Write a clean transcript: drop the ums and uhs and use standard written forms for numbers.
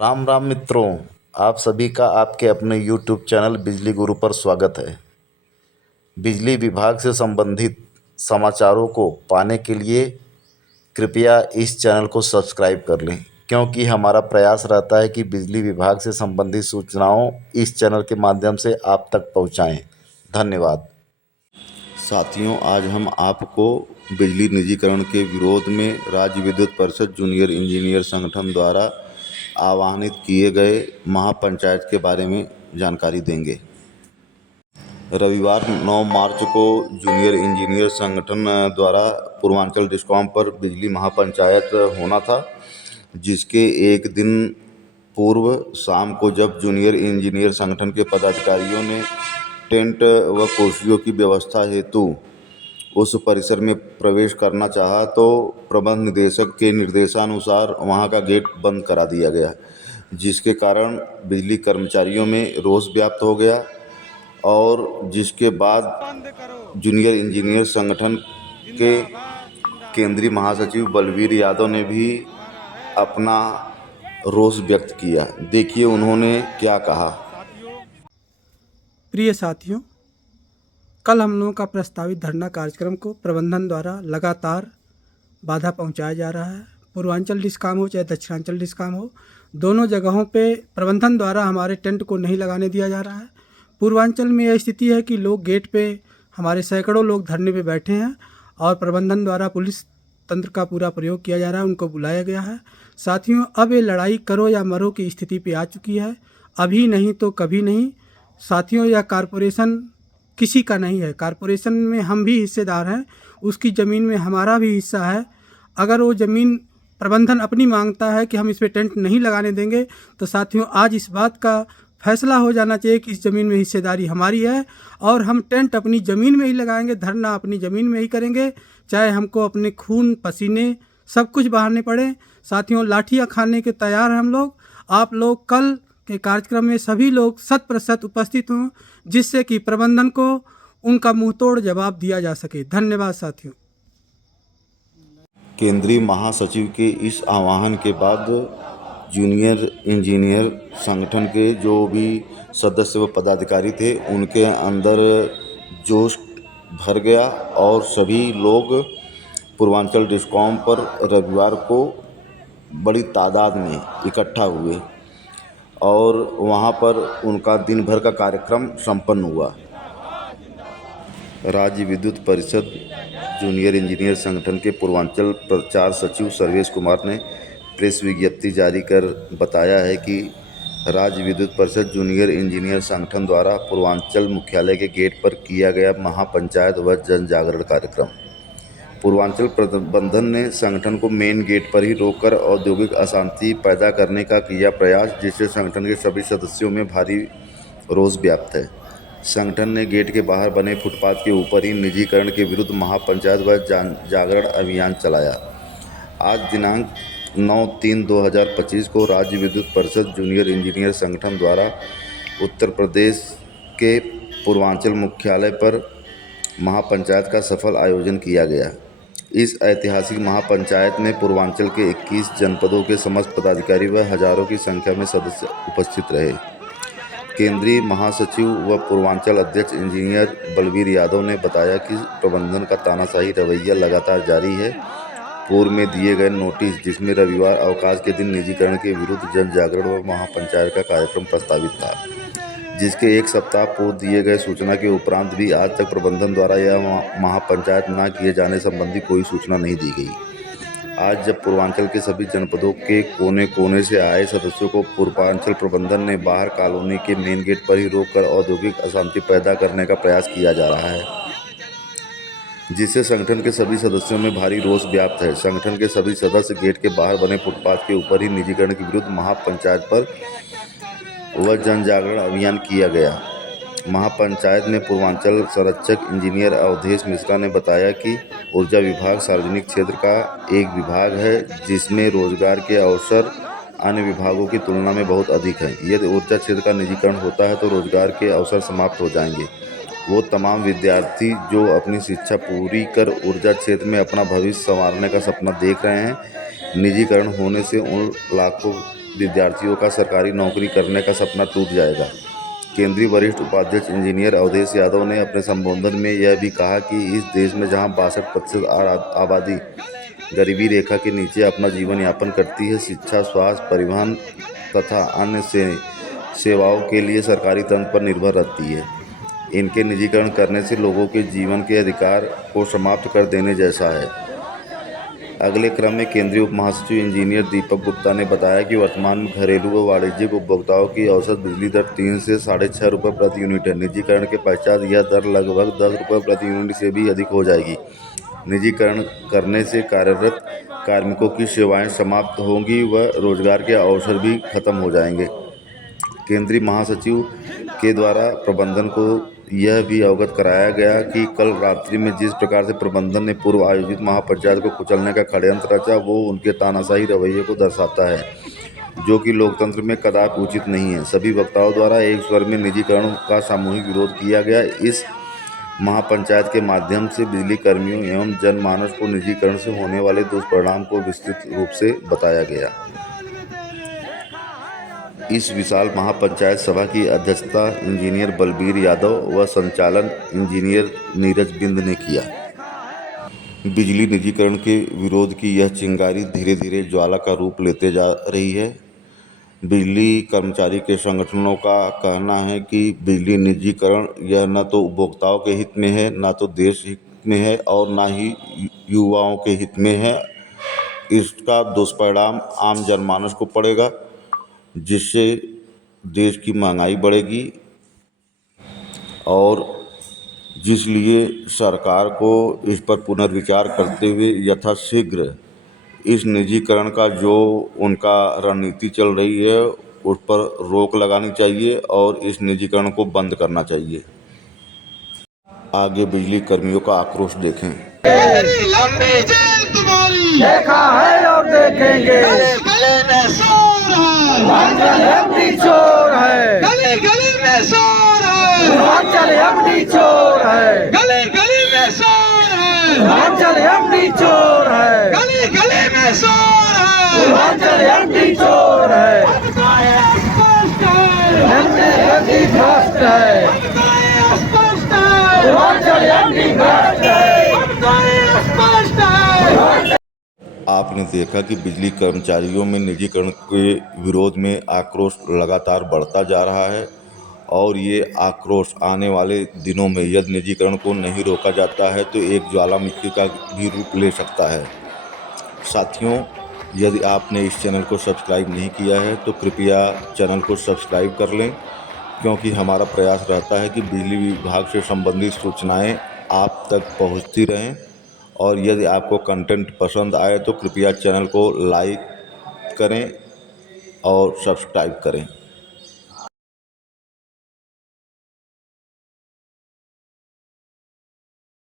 राम राम मित्रों। आप सभी का आपके अपने YouTube चैनल बिजली गुरु पर स्वागत है। बिजली विभाग से संबंधित समाचारों को पाने के लिए कृपया इस चैनल को सब्सक्राइब कर लें, क्योंकि हमारा प्रयास रहता है कि बिजली विभाग से संबंधित सूचनाओं इस चैनल के माध्यम से आप तक पहुंचाएं। धन्यवाद। साथियों, आज हम आपको बिजली निजीकरण के विरोध में राज्य विद्युत परिषद जूनियर इंजीनियर संगठन द्वारा आह्वानित किए गए महापंचायत के बारे में जानकारी देंगे। रविवार 9 मार्च को जूनियर इंजीनियर संगठन द्वारा पूर्वांचल डिस्कॉम पर बिजली महापंचायत होना था, जिसके एक दिन पूर्व शाम को जब जूनियर इंजीनियर संगठन के पदाधिकारियों ने टेंट व कुर्सियों की व्यवस्था हेतु उस परिसर में प्रवेश करना चाहा तो प्रबंध निदेशक के निर्देशानुसार वहां का गेट बंद करा दिया गया, जिसके कारण बिजली कर्मचारियों में रोष व्याप्त हो गया और जिसके बाद जूनियर इंजीनियर संगठन के केंद्रीय महासचिव बलवीर यादव ने भी अपना रोष व्यक्त किया। देखिए उन्होंने क्या कहा। प्रिय साथियों, कल हम लोगों का प्रस्तावित धरना कार्यक्रम को प्रबंधन द्वारा लगातार बाधा पहुंचाया जा रहा है। पूर्वांचल डिस्कॉम हो चाहे दक्षिणांचल डिस्कॉम हो, दोनों जगहों पे प्रबंधन द्वारा हमारे टेंट को नहीं लगाने दिया जा रहा है। पूर्वांचल में यह स्थिति है कि लोग गेट पे, हमारे सैकड़ों लोग धरने पे बैठे हैं और प्रबंधन द्वारा पुलिस तंत्र का पूरा प्रयोग किया जा रहा है, उनको बुलाया गया है। साथियों, अब ये लड़ाई करो या मरो की स्थिति पे आ चुकी है। अभी नहीं तो कभी नहीं। साथियों, यह कारपोरेशन किसी का नहीं है। कारपोरेशन में हम भी हिस्सेदार हैं, उसकी ज़मीन में हमारा भी हिस्सा है। अगर वो ज़मीन प्रबंधन अपनी मांगता है कि हम इस पे टेंट नहीं लगाने देंगे, तो साथियों आज इस बात का फैसला हो जाना चाहिए कि इस ज़मीन में हिस्सेदारी हमारी है और हम टेंट अपनी ज़मीन में ही लगाएंगे, धरना अपनी ज़मीन में ही करेंगे, चाहे हमको अपने खून पसीने सब कुछ बहाने पड़े। साथियों, लाठियाँ खाने के तैयार हैं हम लोग। आप लोग कल के कार्यक्रम में सभी लोग 100% उपस्थित हों, जिससे कि प्रबंधन को उनका मुंहतोड़ जवाब दिया जा सके। धन्यवाद साथियों। केंद्रीय महासचिव के इस आह्वान के बाद जूनियर इंजीनियर संगठन के जो भी सदस्य व पदाधिकारी थे उनके अंदर जोश भर गया और सभी लोग पूर्वांचल डिस्कॉम पर रविवार को बड़ी तादाद में इकट्ठा हुए और वहां पर उनका दिन भर का कार्यक्रम संपन्न हुआ। राज्य विद्युत परिषद जूनियर इंजीनियर संगठन के पूर्वांचल प्रचार सचिव सर्वेश कुमार ने प्रेस विज्ञप्ति जारी कर बताया है कि राज्य विद्युत परिषद जूनियर इंजीनियर संगठन द्वारा पूर्वांचल मुख्यालय के गेट पर किया गया महापंचायत व जन जागरण कार्यक्रम। पूर्वांचल प्रबंधन ने संगठन को मेन गेट पर ही रोककर औद्योगिक अशांति पैदा करने का किया प्रयास, जिससे संगठन के सभी सदस्यों में भारी रोष व्याप्त है। संगठन ने गेट के बाहर बने फुटपाथ के ऊपर ही निजीकरण के विरुद्ध महापंचायत व जागरण अभियान चलाया। आज दिनांक 9/3/2025 को राज्य विद्युत परिषद जूनियर इंजीनियर संगठन द्वारा उत्तर प्रदेश के पूर्वांचल मुख्यालय पर महापंचायत का सफल आयोजन किया गया। इस ऐतिहासिक महापंचायत में पूर्वांचल के 21 जनपदों के समस्त पदाधिकारी व हजारों की संख्या में सदस्य उपस्थित रहे। केंद्रीय महासचिव व पूर्वांचल अध्यक्ष इंजीनियर बलवीर यादव ने बताया कि प्रबंधन का तानाशाही रवैया लगातार जारी है। पूर्व में दिए गए नोटिस, जिसमें रविवार अवकाश के दिन निजीकरण के विरुद्ध जन जागरण व महापंचायत का कार्यक्रम प्रस्तावित था, जिसके एक सप्ताह पूर्व दिए गए सूचना के उपरांत भी आज तक प्रबंधन द्वारा यह महापंचायत न किए जाने संबंधी कोई सूचना नहीं दी गई। आज जब पूर्वांचल के सभी जनपदों के कोने कोने से आए सदस्यों को पूर्वांचल प्रबंधन ने बाहर कॉलोनी के मेन गेट पर ही रोककर औद्योगिक अशांति पैदा करने का प्रयास किया जा रहा है, जिससे संगठन के सभी सदस्यों में भारी रोष व्याप्त है। संगठन के सभी सदस्य गेट के बाहर बने फुटपाथ के ऊपर ही निजीकरण के विरुद्ध महापंचायत पर व जन जागरण अभियान किया गया। महापंचायत में पूर्वांचल संरक्षक इंजीनियर अवधेश मिश्रा ने बताया कि ऊर्जा विभाग सार्वजनिक क्षेत्र का एक विभाग है, जिसमें रोजगार के अवसर अन्य विभागों की तुलना में बहुत अधिक हैं। यदि ऊर्जा क्षेत्र का निजीकरण होता है तो रोजगार के अवसर समाप्त हो जाएंगे। वो तमाम विद्यार्थी जो अपनी शिक्षा पूरी कर ऊर्जा क्षेत्र में अपना भविष्य संवारने का सपना देख रहे हैं, निजीकरण होने से उन लाखों विद्यार्थियों का सरकारी नौकरी करने का सपना टूट जाएगा। केंद्रीय वरिष्ठ उपाध्यक्ष इंजीनियर अवधेश यादव ने अपने संबोधन में यह भी कहा कि इस देश में जहां 62% आबादी गरीबी रेखा के नीचे अपना जीवन यापन करती है, शिक्षा, स्वास्थ्य, परिवहन तथा अन्य सेवाओं के लिए सरकारी तंत्र पर निर्भर रहती है। इनके निजीकरण करने से लोगों के जीवन के अधिकार को समाप्त कर देने जैसा है। अगले क्रम में केंद्रीय उप महासचिव इंजीनियर दीपक गुप्ता ने बताया कि वर्तमान में घरेलू व वाणिज्यिक उपभोक्ताओं की औसत बिजली दर 3 से 6.5 रुपये प्रति यूनिट है। निजीकरण के पश्चात यह दर लगभग 10 रुपये प्रति यूनिट से भी अधिक हो जाएगी। निजीकरण करने से कार्यरत कार्मिकों की सेवाएं समाप्त होंगी व रोजगार के अवसर भी खत्म हो जाएंगे। केंद्रीय महासचिव के द्वारा प्रबंधन को यह भी अवगत कराया गया कि कल रात्रि में जिस प्रकार से प्रबंधन ने पूर्व आयोजित महापंचायत को कुचलने का षड्यंत्र रचा, वो उनके तानाशाही रवैये को दर्शाता है, जो कि लोकतंत्र में कदापि उचित नहीं है। सभी वक्ताओं द्वारा एक स्वर में निजीकरण का सामूहिक विरोध किया गया। इस महापंचायत के माध्यम से बिजली कर्मियों एवं जनमानस को निजीकरण से होने वाले दुष्परिणाम को विस्तृत रूप से बताया गया। इस विशाल महापंचायत सभा की अध्यक्षता इंजीनियर बलबीर यादव व संचालन इंजीनियर नीरज बिंद ने किया। बिजली निजीकरण के विरोध की यह चिंगारी धीरे धीरे ज्वाला का रूप लेते जा रही है। बिजली कर्मचारी के संगठनों का कहना है कि बिजली निजीकरण यह न तो उपभोक्ताओं के हित में है, न तो देश हित में है और न ही युवाओं के हित में है। इसका दुष्परिणाम आम जनमानस को पड़ेगा, जिससे देश की महंगाई बढ़ेगी और जिसलिए सरकार को इस पर पुनर्विचार करते हुए यथाशीघ्र इस निजीकरण का जो उनका रणनीति चल रही है उस पर रोक लगानी चाहिए और इस निजीकरण को बंद करना चाहिए। आगे बिजली कर्मियों का आक्रोश देखें। लंबी जेल तुम्हारी देखा है और देखेंगे, गले गले में शोर है, पूर्वांचल एमडी चोर है, गले गले में शोर है, पूर्वांचल एमडी चोर है, गले गले में शोर है, पूर्वांचल एमडी चोर है, गले गले में शोर है, पूर्वांचल एमडी चोर है, स्पष्ट है, एमडी भ्रष्ट है, स्पष्ट है, पूर्वांचल एमडी भ्रष्ट है। स्पष्ट है। आपने देखा कि बिजली कर्मचारियों में निजीकरण के विरोध में आक्रोश लगातार बढ़ता जा रहा है और ये आक्रोश आने वाले दिनों में यदि निजीकरण को नहीं रोका जाता है तो एक ज्वालामुखी का भी रूप ले सकता है। साथियों, यदि आपने इस चैनल को सब्सक्राइब नहीं किया है तो कृपया चैनल को सब्सक्राइब कर लें, क्योंकि हमारा प्रयास रहता है कि बिजली विभाग से संबंधित सूचनाएं आप तक पहुंचती रहें। और यदि आपको कंटेंट पसंद आए तो कृपया चैनल को लाइक करें और सब्सक्राइब करें।